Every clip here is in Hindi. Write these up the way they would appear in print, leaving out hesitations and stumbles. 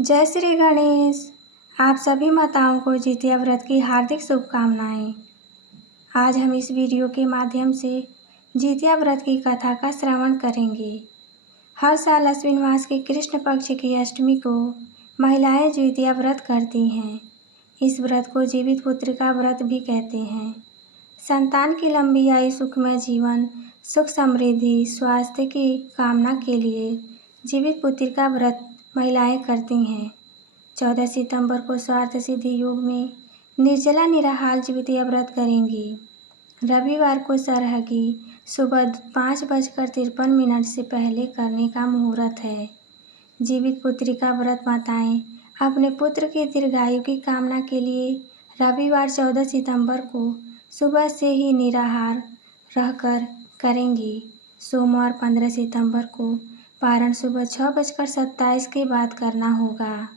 जय श्री गणेश। आप सभी माताओं को जितिया व्रत की हार्दिक शुभकामनाएं। आज हम इस वीडियो के माध्यम से जितिया व्रत की कथा का श्रवण करेंगे। हर साल अश्विन मास के कृष्ण पक्ष की अष्टमी को महिलाएं जितिया व्रत करती हैं। इस व्रत को जीवित पुत्र का व्रत भी कहते हैं। संतान की लंबी आयु, सुखमय जीवन, सुख समृद्धि, स्वास्थ्य की कामना के लिए जीवित पुत्र का व्रत महिलाएं करती हैं। 14 सितंबर को स्वार्थ सिद्धि योग में निर्जला निराहार जितिया व्रत करेंगी। रविवार को सरहगी सुबह 5:53 से पहले करने का मुहूर्त है। जीवित पुत्री का व्रत माताएं अपने पुत्र की दीर्घायु की कामना के लिए रविवार 14 सितंबर को सुबह से ही निराहार रहकर करेंगी। सोमवार 15 सितंबर को पारण सुबह 6:27 के बाद करना होगा।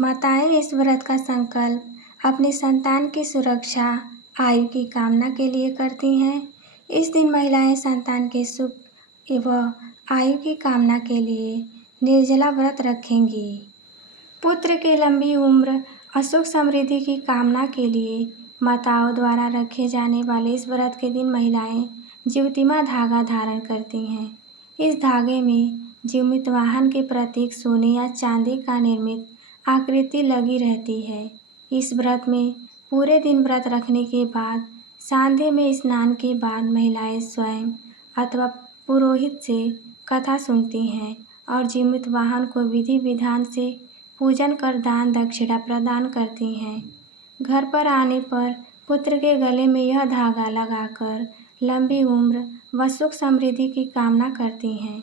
माताएं इस व्रत का संकल्प अपने संतान की सुरक्षा, आयु की कामना के लिए करती हैं। इस दिन महिलाएं संतान के सुख एवं आयु की कामना के लिए निर्जला व्रत रखेंगी। पुत्र की लंबी उम्र और सुख समृद्धि की कामना के लिए माताओं द्वारा रखे जाने वाले इस व्रत के दिन महिलाएं ज्योतिमा धागा धारण करती हैं। इस धागे में जीवित वाहन के प्रतीक सोने या चांदी का निर्मित आकृति लगी रहती है। इस व्रत में पूरे दिन व्रत रखने के बाद सांध्य में स्नान के बाद महिलाएं स्वयं अथवा पुरोहित से कथा सुनती हैं और जीवित वाहन को विधि विधान से पूजन कर दान दक्षिणा प्रदान करती हैं। घर पर आने पर पुत्र के गले में यह धागा लगाकर लंबी उम्र व सुख समृद्धि की कामना करती हैं।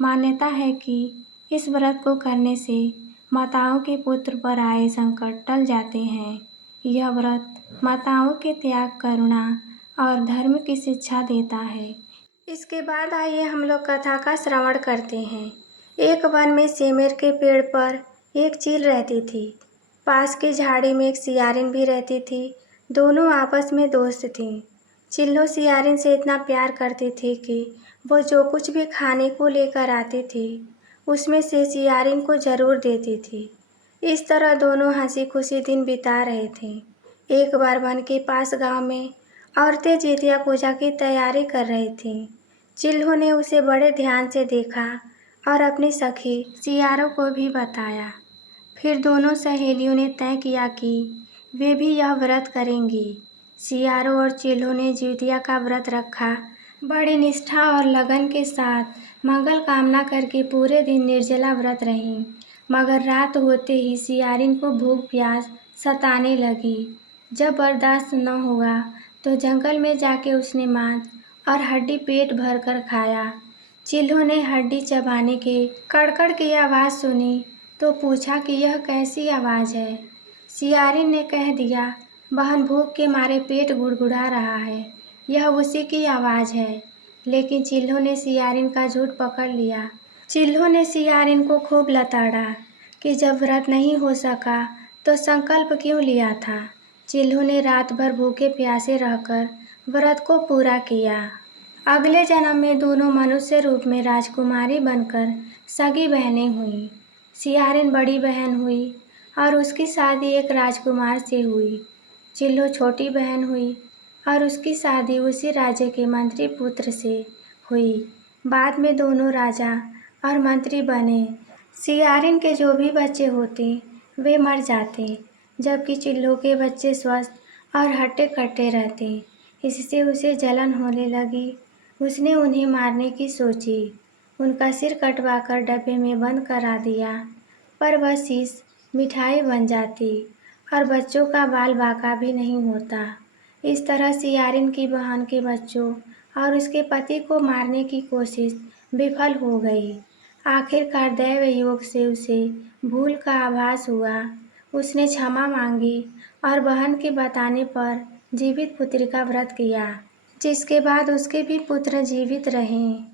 मान्यता है कि इस व्रत को करने से माताओं के पुत्र पर आए संकट टल जाते हैं। यह व्रत माताओं के त्याग, करुणा और धर्म की शिक्षा देता है। इसके बाद आइए हम लोग कथा का श्रवण करते हैं। एक वन में सेमेर के पेड़ पर एक चील रहती थी। पास की झाड़ी में एक सियारिन भी रहती थी। दोनों आपस में दोस्त थीं। चिल्लो सियारिन से इतना प्यार करती थी कि वो जो कुछ भी खाने को लेकर आती थी उसमें से सियारिन को जरूर देती थी। इस तरह दोनों हंसी खुशी दिन बिता रहे थे। एक बार वन के पास गांव में औरतें जितिया पूजा की तैयारी कर रही थीं। चिल्लो ने उसे बड़े ध्यान से देखा और अपनी सखी सियारों को भी बताया। फिर दोनों सहेलियों ने तय किया कि वे भी यह व्रत करेंगी। सियारों और चिल्लो ने जितिया का व्रत रखा। बड़ी निष्ठा और लगन के साथ मंगल कामना करके पूरे दिन निर्जला व्रत रहीं। मगर रात होते ही सियारिन को भूख प्यास सताने लगी। जब बर्दाश्त न हुआ तो जंगल में जाके उसने मांस और हड्डी पेट भर कर खाया। चिल्लो ने हड्डी चबाने के कड़कड़ की आवाज़ सुनी तो पूछा कि यह कैसी आवाज़ है। सियारिन ने कह दिया, बहन भूख के मारे पेट गुड़गुड़ा रहा है, यह उसी की आवाज़ है। लेकिन चिल्लो ने सियारिन का झूठ पकड़ लिया। चिल्लो ने सियारिन को खूब लताड़ा कि जब व्रत नहीं हो सका तो संकल्प क्यों लिया था। चिल्लो ने रात भर भूखे प्यासे रहकर व्रत को पूरा किया। अगले जन्म में दोनों मनुष्य रूप में राजकुमारी बनकर सगी बहनें हुईं। सियारिन बड़ी बहन हुई और उसकी शादी एक राजकुमार से हुई। चिल्लो छोटी बहन हुई और उसकी शादी उसी राज्य के मंत्री पुत्र से हुई। बाद में दोनों राजा और मंत्री बने। सियारिन के जो भी बच्चे होते वे मर जाते, जबकि चिल्लो के बच्चे स्वस्थ और हट्टे कट्टे रहते। इससे उसे जलन होने लगी। उसने उन्हें मारने की सोची। उनका सिर कटवाकर डब्बे में बंद करा दिया, पर वह शीश मिठाई बन जाती और बच्चों का बाल बाका भी नहीं होता। इस तरह सियारिन की बहन के बच्चों और उसके पति को मारने की कोशिश विफल हो गई। आखिरकार दैव योग से उसे भूल का आभास हुआ। उसने क्षमा मांगी और बहन के बताने पर जीवित पुत्री का व्रत किया, जिसके बाद उसके भी पुत्र जीवित रहे।